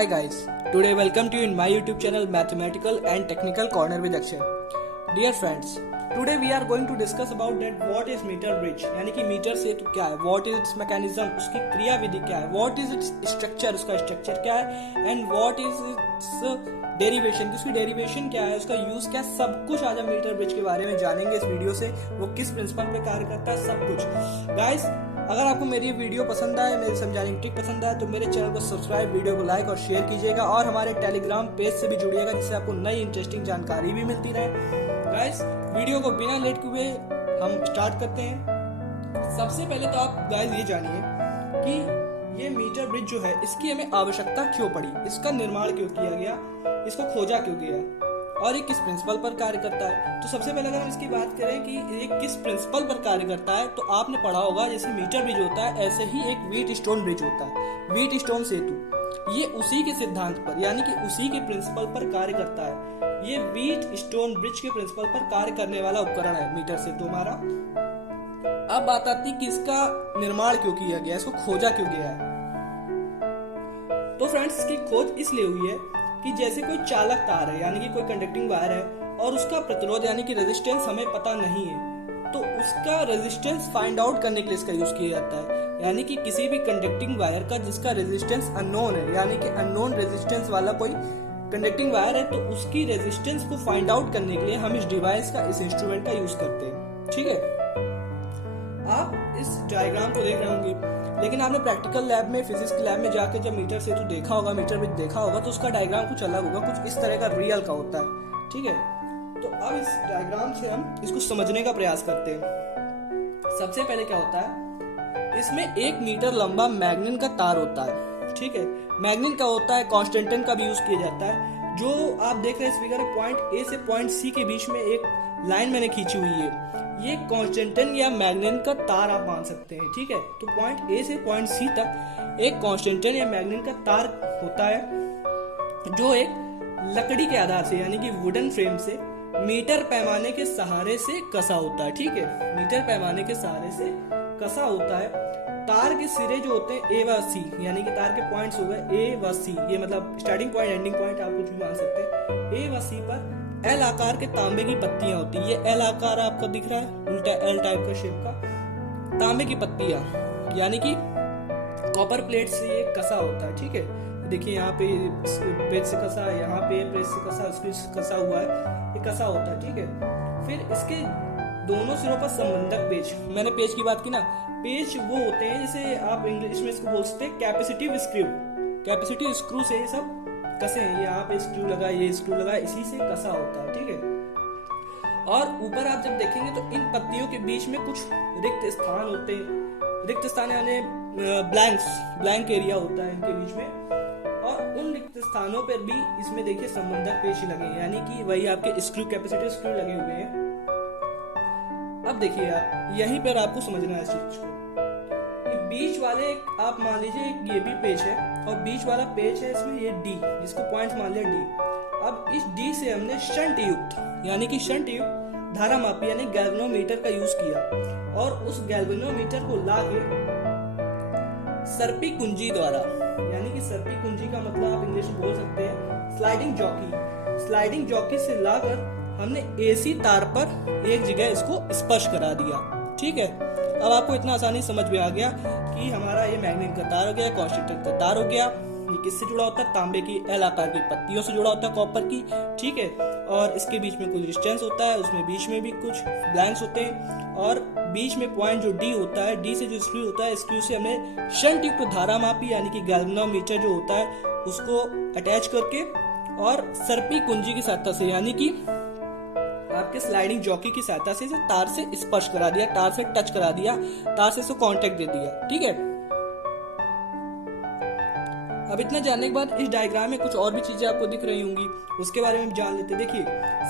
Hi guys, today welcome to you in my YouTube channel Mathematical and Technical Corner with Akshay. Dear friends, today we are going to discuss about that what is meter bridge यानी कि metre सेतु क्या है, what is its mechanism, उसकी क्रिया विधि क्या है, what is its structure, उसका structure क्या है and what is its derivation, उसकी डेरिवेशन क्या है, उसका यूज क्या है, सब कुछ आज हम मीटर ब्रिज के बारे में जानेंगे इस वीडियो से। वो किस प्रिंसिपल पे कार्य करता है, सब कुछ। गाइस, अगर आपको मेरी वीडियो पसंद आए, मेरी समझाने की ट्रिक पसंद आए तो मेरे चैनल को सब्सक्राइब, वीडियो को लाइक और शेयर कीजिएगा और हमारे टेलीग्राम पेज से भी जुड़िएगा जिससे आपको नई इंटरेस्टिंग जानकारी भी मिलती रहे। गाइस, वीडियो को बिना लेट हुए हम स्टार्ट करते हैं। सबसे पहले तो आप गाइस ये जानिए कि ये मीटर ब्रिज जो है इसकी हमें आवश्यकता क्यों पड़ी, इसका निर्माण क्यों किया गया, इसको खोजा क्यों गया और ये किस प्रिंसिपल पर कार्य करता है। तो सबसे पहले अगर हम इसकी बात करें कि ये किस प्रिंसिपल पर कार्य करता है तो आपने पढ़ा होगा जैसे मीटर ब्रिज होता है ऐसे ही एक व्हीट स्टोन ब्रिज होता है, व्हीट स्टोन सेतु। ये उसी के सिद्धांत पर यानी कि उसी के प्रिंसिपल पर कार्य करता है। ये व्हीट स्टोन ब्रिज के प्रिंसिपल पर कार्य करने वाला उपकरण है मीटर सेतु हमारा। अब बात आती है कि इसका निर्माण क्यों किया गया, इसको खोजा क्यों गया है। तो फ्रेंड्स, इसकी खोज इसलिए हुई है कि जैसे कोई चालक तार है यानी कि कोई कंडक्टिंग वायर है और उसका प्रतिरोध यानी कि रेजिस्टेंस हमें पता नहीं है, तो उसका रेजिस्टेंस फाइंड आउट करने के लिए इसका यूज किया जाता है। यानी कि किसी भी कंडक्टिंग वायर का जिसका रेजिस्टेंस अननोन है यानी कि अननोन रेजिस्टेंस वाला कोई कंडक्टिंग वायर है तो उसकी रेजिस्टेंस को फाइंड आउट करने के लिए हम इस डिवाइस का, इस इंस्ट्रूमेंट का यूज करते हैं। ठीक है, आप इस डायग्राम को देख रहे होंगे, लेकिन आपने प्रैक्टिकल लैब में, फिजिक्स की लैब में जाकर जब मीटर सेतु देखा होगा, मीटर ब्रिज देखा होगा तो उसका डायग्राम कुछ अलग होगा, कुछ इस तरह का रियल का होता है। ठीक है, तो अब इस डायग्राम से हम इसको समझने का प्रयास करते हैं। सबसे पहले क्या होता है, इसमें 1 मीटर लंबा मैग्नेट का तार होता है। ठीक है, मैग्नेट का होता है, कॉन्स्टेंटन का भी यूज किया जाता है। जो आप देख रहे हैं इस फिगर में, पॉइंट ए से पॉइंट सी के बीच में एक लाइन मैंने खींची हुई है, ये कॉन्स्टेंटन या मैग्नेट का तार आप मान सकते हैं। ठीक है, तो पॉइंट ए से पॉइंट सी तक एक कॉन्स्टेंटन या मैग्नेट का तार होता है जो एक लकड़ी के आधार से यानी कि वुडन फ्रेम से मीटर पैमाने के सहारे से कसा होता है। ठीक है, मीटर पैमाने के सहारे से कसा होता है। तार के सिरे जो होते हैं ए व सी यानी कि तार के पॉइंट्स हो गए ए व सी, ये मतलब स्टार्टिंग पॉइंट, एंडिंग पॉइंट आप कुछ भी मान सकते हैं। ए व सी पर एल आकार के तांबे की पत्तियां होती है। ये एल आकार आपको दिख रहा है, उल्टा एल टाइप का शेप का, तांबे की पत्तियां यानी कि कॉपर प्लेट से ये कसा होता है। ठीक है, देखिए यहाँ पे पेज से कसा है, यहाँ पे पेज से कसा, उसके कसा हुआ है, ये कसा होता है। ठीक है, फिर इसके दोनों सिरों पर संबंधक पेज, मैंने पेज की बात की ना, पेज वो होते हैं जैसे आप इंग्लिश में इसको बोल सकते हैं कैपेसिटिव स्क्रू, कैपेसिटिव स्क्रू से ये सब कसे हैं, यहाँ पे स्क्रू लगा, ये स्क्रू लगा, इसी से कसा होता है। ठीक है, और ऊपर आप जब देखेंगे तो इन पत्तियों के बीच में कुछ रिक्त स्थान होते हैं, रिक्त स्थान यानी ब्लैंक एरिया होता है इनके बीच में, और उन रिक्त स्थानों पर भी इसमें देखिए संबंधक पेज लगे हैं यानी कि वही आपके स्क्रू, कैपेसिटिव स्क्रू लगे हुए हैं। अब देखिए आप यहीं पर आपको समझना है इस चीज को, बीच वाले आप मान लीजिए ये भी पेज है और बीच वाला पेज है, इसमें ये डी, जिसको पॉइंट मान लिया डी। अब इस डी से हमने शंट युक्त यानी कि शंट युक्त धारा मापी यानी गैल्वेनोमीटर का यूज किया और उस गैल्वेनोमीटर को लाके सर्पी कुंजी द्वारा, यानी कि सर्पी कुंजी का मतलब आप इंग्लिश में बोल सकते हैं स्लाइडिंग जॉकी, स्लाइडिंग जॉकी से लाकर हमने एसी तार पर एक जगह इसको स्पर्श करा दिया। ठीक है, अब आपको इतना आसानी समझ में आ गया कि हमारा ये मैग्नेट का तार हो गया, कॉन्स्टेंटन का तार हो गया। ये किससे जुड़ा होता है, तांबे की एल आकार की पत्तियों से जुड़ा होता है, कॉपर की। ठीक है, और इसके बीच में कुछ डिस्टेंस होता है, उसमें बीच में भी कुछ ब्लैंक्स होते हैं और बीच में पॉइंट जो डी होता है, डी से जो स्क्रू होता है, स्क्रू से हमने शंट युक्त धारा मापी यानी कि गैल्वेनोमीटर जो होता है उसको अटैच करके और सर्पी कुंजी की सहायता से यानी कि आपके स्लाइडिंग जॉकी की सहायता से तार से स्पर्श करा दिया, तार से टच करा दिया, तार से इसको कांटेक्ट दे दिया। ठीक है, अब इतना जानने के बाद इस डायग्राम में कुछ और भी चीजें आपको दिख रही होंगी, उसके बारे में जान लेते। देखिए,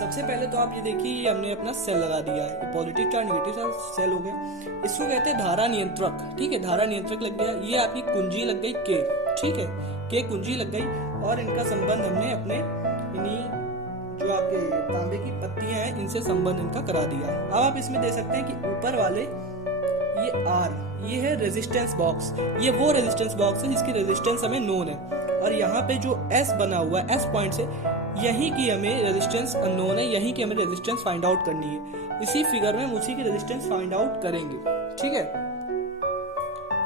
सबसे पहले तो आप ये देखिए हमने अपना सेल लगा दिया है, ये पॉजिटिव चार्ज नेगेटिव सेल हो गया, इसको कहते हैं धारा नियंत्रक। ठीक है, धारा नियंत्रक लग गया, ये आपकी कुंजी लग गई के। ठीक है, के कुंजी लग गई और इनका संबंध हमने अपने इन्हीं जो आपके तांबे की पत्तियां हैं इनसे संबंध इनका करा दिया। अब आप इसमें देख सकते हैं कि ऊपर वाले ये आर, ये है रेजिस्टेंस बॉक्स, ये वो रेजिस्टेंस बॉक्स है जिसकी रेजिस्टेंस हमें नोन है, और यहाँ पे जो S बना हुआ है, S पॉइंट से यहीं की हमें रेजिस्टेंस अननोन है, यहीं की हमें रेजिस्टेंस फाइंड आउट करनी है। इसी फिगर में हम उसी की रेजिस्टेंस फाइंड आउट करेंगे। ठीक है,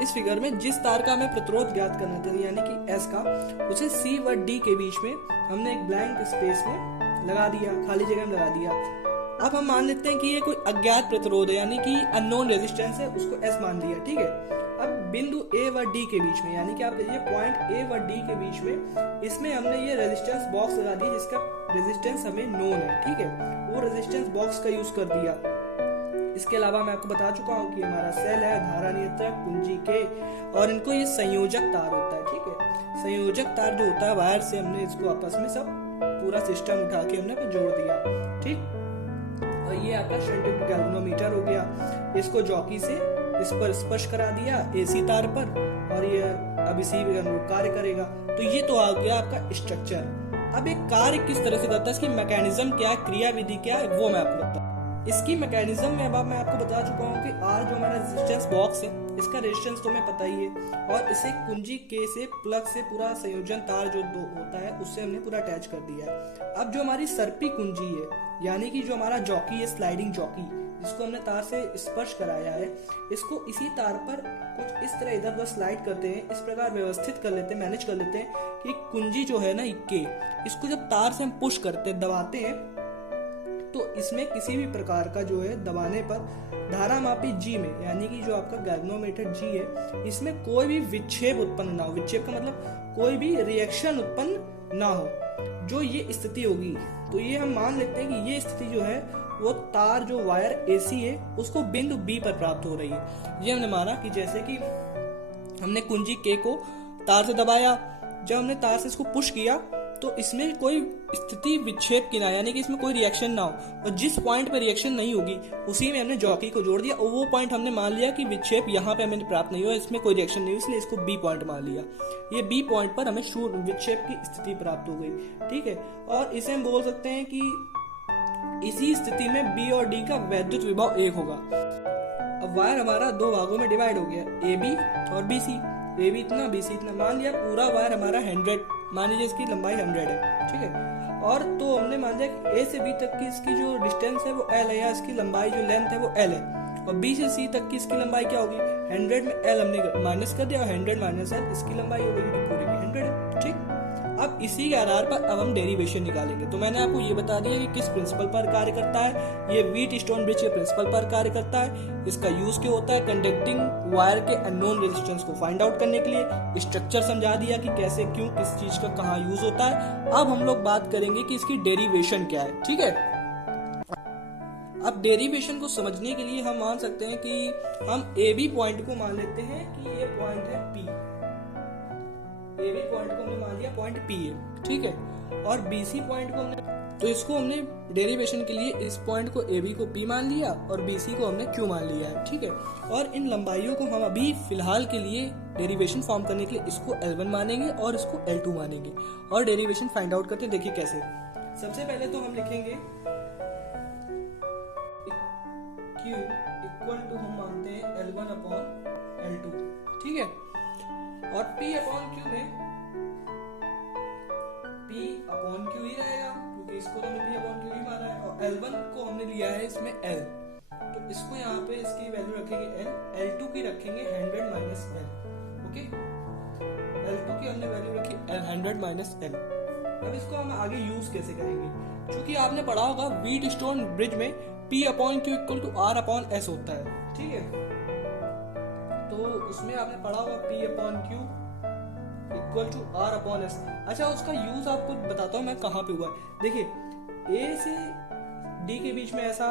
इस फिगर में जिस तार का हमें प्रतिरोध ज्ञात करना चाहिए यानी कि S का, उसे C व D के बीच में हमने एक ब्लैंक स्पेस में लगा दिया, खाली जगह में लगा दिया। अब हम मान लेते हैं कि ये कोई अज्ञात प्रतिरोध है यानी कि अननोन रेजिस्टेंस है, उसको S मान लिया। ठीक है, अब बिंदु A व D के बीच में यानी कि आप देखिए पॉइंट A व D के बीच में, इसमें हमने ये रेजिस्टेंस बॉक्स लगा दिया जिसका रेजिस्टेंस हमें नोन है। ठीक है, वो रेजिस्टेंस बॉक्स का यूज कर दिया। इसके अलावा मैं आपको बता चुका हूँ कि हमारा सेल है, धारा नियंत्रक, कुंजी के, और इनको ये संयोजक तार होता है। ठीक है, संयोजक तार जो होता है वायर से हमने इसको आपस में सब पूरा सिस्टम उठा के हमने जोड़ दिया। ठीक, और ये आपका शंट गैल्वेनोमीटर हो गया, इसको जॉकी से इस पर स्पर्श करा दिया AC तार पर, और ये अब इसी कार्य करेगा। तो ये तो आ गया आपका स्ट्रक्चर। अब एक कार्य किस तरह से करता है, इसकी मैकेनिज्म क्या है, क्रिया विधि क्या है, वो मैं आपको बताऊँ। इसकी मैकेनिज्म में अब मैं आपको बता चुका हूँ कि R जो हमारा रेजिस्टेंस बॉक्स है, इसका रेजिस्टेंस तो हमें पता ही है, और इसे कुंजी K से प्लग से पूरा संयोजन तार जो दो होता है उससे हमने पूरा अटैच कर दिया है। अब जो हमारी सर्पी कुंजी है यानी कि जो हमारा जॉकी है, स्लाइडिंग जॉकी, जिसको हमने तार से स्पर्श कराया है, इसको इसी तार पर कुछ इस तरह इधर उधर स्लाइड करते हैं, इस प्रकार व्यवस्थित कर लेते हैं, मैनेज कर लेते हैं कि कुंजी जो है ना K, इसको जब तार से हम पुश करते हैं, दबाते हैं, तो इसमें किसी भी प्रकार का जो है दबाने पर धारा मापी G में यानी कि जो आपका गैल्वेनोमीटर G है, इसमें कोई भी विक्षेप उत्पन्न ना हो। विक्षेप का मतलब कोई भी रिएक्शन उत्पन्न ना हो। जो ये स्थिति होगी तो ये हम मान लेते हैं कि ये स्थिति जो है वो तार जो वायर AC है उसको बिंदु B पर प्राप्त हो रही है। ये हमने माना कि जैसे कि हमने कुंजी K को तार से दबाया, जब हमने तार से इसको पुश किया तो इसमें कोई स्थिति विक्षेप की ना, यानी कि इसमें कोई रिएक्शन ना हो, और जिस पॉइंट पे रिएक्शन नहीं होगी उसी में हमने जॉकी को जोड़ दिया, और वो पॉइंट हमने मान लिया कि विक्षेप यहाँ पे हमें प्राप्त नहीं हुआ, इसमें कोई रिएक्शन नहीं हुई, इसलिए इसको B पॉइंट मान लिया। ये B पॉइंट पर हमें शून्य विक्षेप की स्थिति प्राप्त हो गई। ठीक है, और इसे हम बोल सकते हैं कि इसी स्थिति में B और D का वैद्युत विभव 1 होगा। अब वायर हमारा दो भागों में डिवाइड हो गया, AB और BC। AB इतना, BC इतना, मान लिया पूरा वायर हमारा 100, मान लीजिए इसकी लंबाई 100 है। ठीक है, और तो हमने मान लिया कि A से B तक की इसकी जो डिस्टेंस है वो L है, या इसकी लंबाई जो लेंथ है वो L है, और B से C तक की इसकी लंबाई क्या होगी, 100 में L हमने माइनस कर दिया, और 100 माइनस L इसकी लंबाई हो गई जो पूरी की 100 है। ठीक, अब इसी के आधार पर अब हम डेरिवेशन निकालेंगे। तो मैंने आपको ये बता दिया कि किस प्रिंसिपल पर कार्य करता है, ये व्हीटस्टोन ब्रिज के प्रिंसिपल पर कार्य करता है। इसका यूज क्या होता है, कंडक्टिंग वायर के अननोन रेजिस्टेंस को फाइंड आउट करने के लिए। स्ट्रक्चर समझा दिया कि कैसे, क्यों, किस चीज का कहाँ यूज होता है। अब हम लोग बात करेंगे कि इसकी डेरिवेशन क्या है। ठीक है, अब डेरिवेशन को समझने के लिए हम मान सकते हैं कि हम AB पॉइंट को मान लेते हैं कि ये पॉइंट है P। AB पॉइंट को हमने मान लिया पॉइंट P है। ठीक है, और BC पॉइंट को हमने, तो इसको हमने डेरिवेशन के लिए इस पॉइंट को AB को P मान लिया और BC को हमने Q मान लिया है। ठीक है, और इन लंबाइयों को हम अभी फिलहाल के लिए डेरिवेशन फॉर्म करने के लिए इसको L1 मानेंगे और इसको L2 मानेंगे, और डेरिवेशन फाइंड आउट करते देखिए कैसे। सबसे पहले तो हम लिखेंगे Q इक्वल टू, हम मानते हैं L1 अपॉन L2। ठीक है, और P अपॉन Q में P अपॉन Q ही रहेगा क्योंकि इसको तो हमने P अपॉन Q ही माना है, और L1 को हमने लिया है इसमें L, तो इसको यहाँ पे इसकी वैल्यू रखेंगे L, L2 की रखेंगे 100 माइनस L। ओके, L2 की हमने वैल्यू रखी 100 माइनस L। अब इसको हम आगे यूज कैसे करेंगे, क्योंकि आपने पढ़ा होगा व्हीटस्टोन ब्रिज में P upon Q equal to R upon S होता है। ठीक है, तो उसमें आपने पढ़ा होगा P upon Q equal to R upon S। अच्छा, उसका यूज आपको बताता हूँ मैं कहाँ पे हुआ है। देखिए, A से D के बीच में ऐसा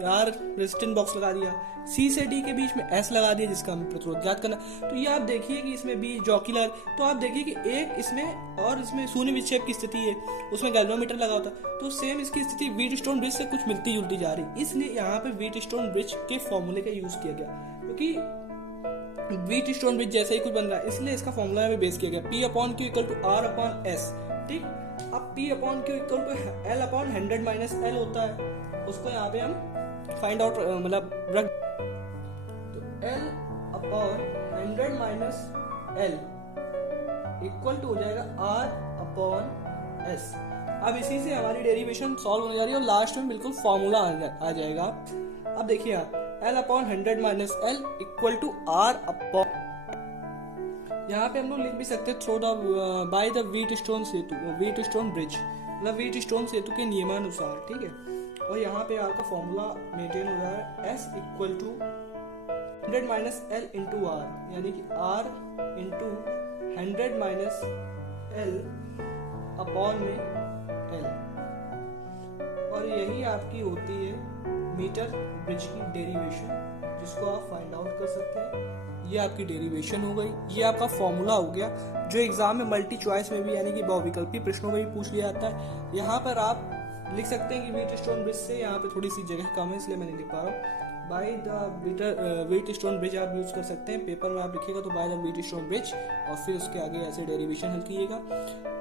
यार रेजिस्टेंस बॉक्स लगा दिया, C से D के बीच में S लगा दिया जिसका हमें प्रतिरोध ज्ञात करना। तो ये आप देखिए कि इसमें B जॉकी लगा, तो आप देखिए कि एक इसमें और इसमें शून्य विक्षेप की स्थिति है, उसमें गैल्वेनोमीटर लगा होता, तो सेम इसकी स्थिति व्हीटस्टोन ब्रिज से कुछ मिलती जुलती जा रही। इसलिए यहाँ पे व्हीटस्टोन ब्रिज के फॉर्मूले का यूज किया गया, क्योंकि व्हीटस्टोन ब्रिज जैसे ही कुछ बन रहा है, इसलिए इसका फॉर्मूला में बेस किया गया P upon Q equal to R upon S। ठीक, अब P upon Q equal to L upon 100 minus L होता है, उसको यहाँ पे हम फाइंड आउट मतलब रख, तो L upon 100 minus L equal to हो जाएगा R अपॉन S। अब इसी से हमारी डेरिवेशन सॉल्व होने जा रही है और लास्ट में बिल्कुल फॉर्मूला आ जाएगा। अब देखिए आप L upon 100 minus L equal to R upon, यहाँ पे हम लोग लिख भी सकते हैं through the by the Wheatstone सेतु, व्हीटस्टोन ब्रिज, मतलब व्हीटस्टोन सेतु के नियमानुसार, ठीक है। और यहाँ पे आपका फॉर्मूला मेंटेन हो रहा है S equal to 100 minus L into R, यानी कि R into 100 minus L upon में L, और यही आपकी होती है मीटर ब्रिज की डेरिवेशन, जिसको आप फाइंड आउट कर सकते हैं। ये आपकी डेरिवेशन हो गई, ये आपका फॉर्मूला हो गया, जो एग्जाम में मल्टी चॉइस में भी यानी कि बहुविकल्पी प्रश्नों में भी पूछ लिया जाता है। यहाँ पर आप लिख सकते हैं कि व्हीटस्टोन ब्रिज से, यहाँ पे थोड़ी सी जगह कम है इसलिए मैं नहीं लिख पा रहा हूँ, बाय द व्हीटस्टोन ब्रिज आप यूज कर सकते हैं। पेपर में आप लिखिएगा तो बाय द व्हीटस्टोन ब्रिज, और फिर उसके आगे ऐसे डेरिवेशन हल कीजिएगा।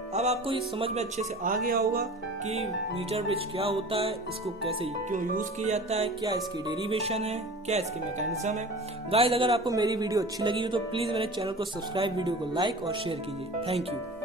अब आपको ये समझ में अच्छे से आ गया होगा कि मीटर ब्रिज क्या होता है, इसको कैसे क्यों यूज किया जाता है, क्या इसकी डेरिवेशन है, क्या इसकी मैकेनिज्म है। गाइस, अगर आपको मेरी वीडियो अच्छी लगी हो तो प्लीज मेरे चैनल को सब्सक्राइब, वीडियो को लाइक और शेयर कीजिए। Thank you.